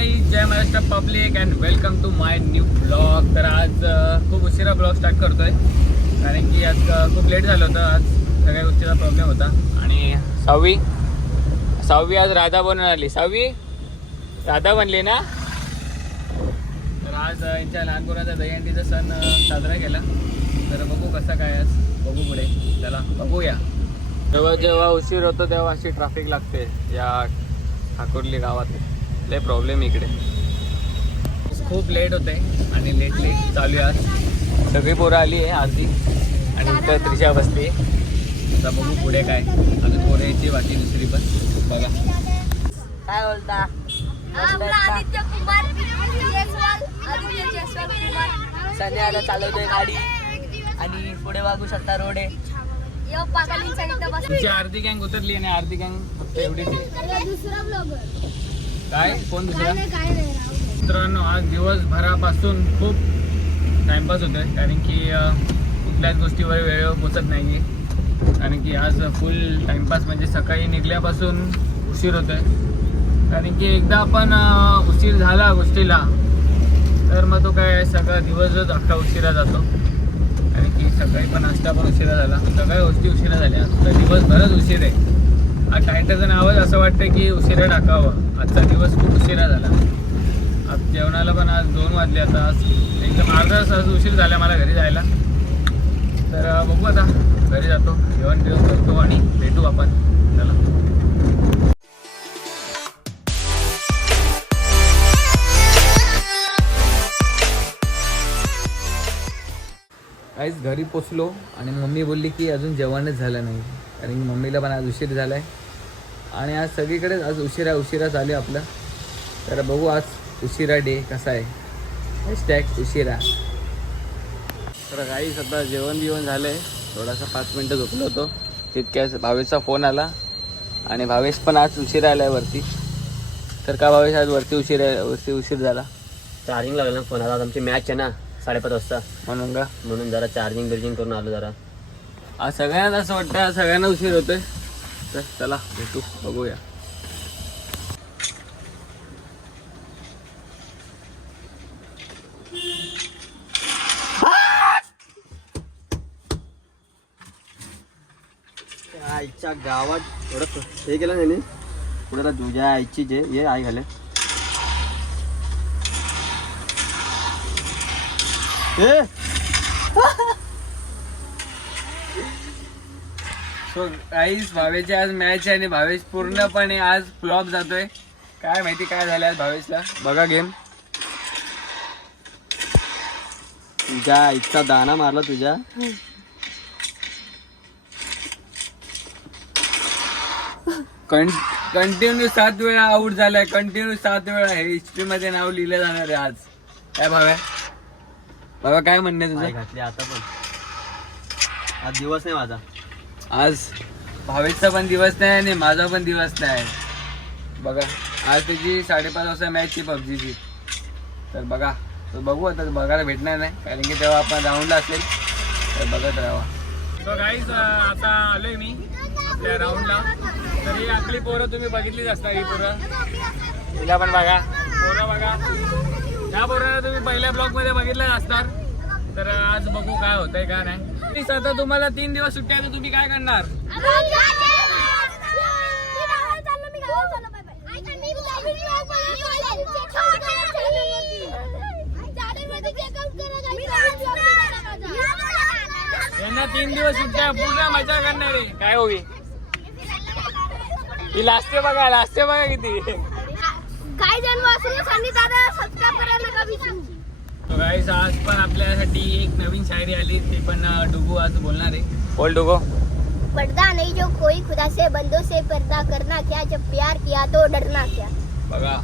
Guys Jai Maharashtra public and welcome to my new blog तर आज खूप उशिरा ब्लॉग स्टार्ट करतोय. कारण की आज खूप लेट झालं होतं. आज सगळ्या गोष्टीचा प्रॉब्लेम होता. आणि सहावी सहावी आज राधा बनून आली. सहावी? राधा बनली ना? तर आज यांच्या लहान मुलाचा दहीहंडीचा सण साजरा केला. तर बघू कसं काय आज. बघू पुढे. चला बघूया. जेव्हा जेव्हा उशीर होतो तेव्हा अशी ट्रॅफिक लागते या ठाकुर्ली गावात. लय प्रॉब्लेम इकडे. खूप लेट होते आणि लेट लेट चालू आहे आज. सगळी पोरं आली आहे आरती. आणि इथं त्रिशा बसली आता बघू पुढे काय. अजून पोरं यायची बाकी दुसरी पण. बघा. काय बोलता? सनी आता चालवतोय गाडी. आणि पुढे वागू शकता रोड आहे. तुमची आरती गँग उतरली आणि आरती गँग फक्त एवढीच आहे. दुसरा ब्लॉगर काय? कोण दुसरा? मित्रांनो आज दिवसभरापासून खूप टाइमपास होतोय कारण की कुठल्याच गोष्टीवर वेळेवर पोचत नाही कारण की आज फुल टाइमपास म्हणजे सकाळी निघल्यापासून उशीर होतोय. कारण की एकदा आपण उशीर झाला गोष्टीला तर मग तो काय सगळा दिवसच अख्खा उशिरा जातो. कारण की सकाळी पण नाश्ता पण उशिरा झाला. सगळ्या गोष्टी उशिरा झाल्या. तर दिवसभरच उशीर आहे. आज टायटलचं नावच असं वाटतं की उशिरा टाकावं. आजचा दिवस खूप उशिरा झाला. आज जेवणाला पण आज दोन वाजले आता. आज एकदम अर्धा तास उशीर झाला मला घरी जायला. तर बघू आता. घरी जातो. जेवण जेवण करतो आणि भेटू आपण. चला. काहीच घरी पोचलो आणि मम्मी बोलली की अजून जेवणच झालं नाही. कारण की मम्मीला पण आज उशीर झाला आहे आणि आज सगळीकडेच आज उशिरा उशिरा चालू आहे आपलं. तर बघू आज उशिरा डे कसा आहे. हॅशटॅग उशिरा. तर काही सध्या जेवण बिवण झालं आहे थोडासा पाच मिनटं झोपलो होतो. तितक्याच भावेशचा फोन आला. आणि भावेश पण आज उशिरा आला आहे वरती. तर का भावेश आज वरती उशीर वरती उशीर झाला? चार्जिंग लागलं ना फोन आता आमची मॅच आहे ना साडेपाच वाजता. म्हणून का? म्हणून जरा चार्जिंग बिर्जिंग करून आलो जरा. सगळ्यांना असं वाटतं सगळ्यांना उशीर होतोय. तर चला भेटू बघूया. आईच्या गावात थोडं हे केलं नाही पुढे तुझ्या आईची जे ये आई घाले सो गाईस भावेची आज मॅच आहे आणि भावेश पूर्णपणे आज फ्लॉप जातोय. काय माहिती काय झालं आज भावेशला? बघा गेम तुझ्या इतका दाना मारला तुझ्या. कंटिन्यू सात वेळा आउट झालाय. कंटिन्यू सात वेळा हे हिस्ट्री मध्ये नाव लिहिलं जाणार आहे आज. काय भाव्या बाबा काय म्हणणे तुझं? घातली आता पण. आज दिवस नाही माझा. आज भावेशचा पण दिवस नाही आणि माझा पण दिवस नाही. बघा आज त्याची साडेपाच वाजता मॅच ची. पबजीची तर बघा तर बघू आता बघायला भेटणार नाही. कारण की तेव्हा आपण राऊंडला असेल. तर बघत राहा तो गाईज आता आलोय मी आपल्या राऊंडला तर ही आपली पोरं तुम्ही बघितलीच असता ही पोरं. तिला पण बघा. पोरं बघा. या पोरांना तुम्ही पहिल्या ब्लॉगमध्ये बघितलं असणार. तर आज बघू काय होतंय काय नाही. आता तुम्हाला तीन दिवस सुट्टी आहे तर तुम्ही काय करणार? यांना तीन दिवस सुट्ट्या पूर्ण मजा करणार आहे. काय होवी ही? लास्टे बघा लास्टे बघा किती. काय जन्म असून सांगितलं दादा सबस्क्राईब करायला का विसरू गाईस आज पण आपल्यासाठी एक नवीन शायरी आली ती पण अं, डुगू आज बोलणार आहे. बोल डुगो. पर्दा नहीं जो कोई खुदा से बंदों से पर्दा करना क्या जब प्यार किया तो डरना क्या? बघा.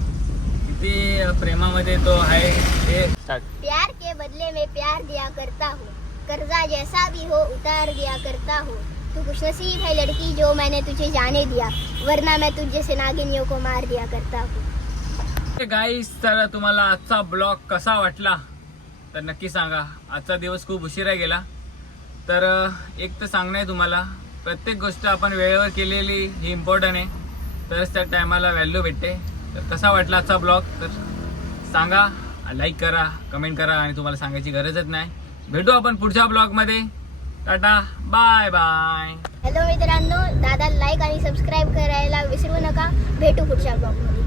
किती प्रेमामध्ये तो आहे हे. प्यार के बदले में प्यार दिया करता हूँ कर्जा जैसा भी हो उतार दिया करता हूँ। तू खुशनसीब है लड़की जो मैंने तुझे जाने दिया वरना मैं तुझे से नागिनियों को मार दिया करता हूँ। गाईस तर तुम्हाला आजचा ब्लॉग कसा वाटला? तर नक्की सांगा. आजचा दिवस खूप उशिरा गेला. तर एक तर सांगणं आहे तुम्हाला प्रत्येक गोष्ट आपण वेळेवर केलेली ही इम्पॉर्टंट आहे. तरच त्या टायमाला व्हॅल्यू भेटते. तर कसा वाटला आजचा ब्लॉग तर सांगा लाईक करा कमेंट करा आणि तुम्हाला सांगायची गरजच नाही. भेटू आपण पुढच्या ब्लॉगमध्ये टाटा बाय बाय हॅलो मित्रांनो दादा लाईक आणि सबस्क्राईब करायला विसरू नका. भेटू पुढच्या ब्लॉगमध्ये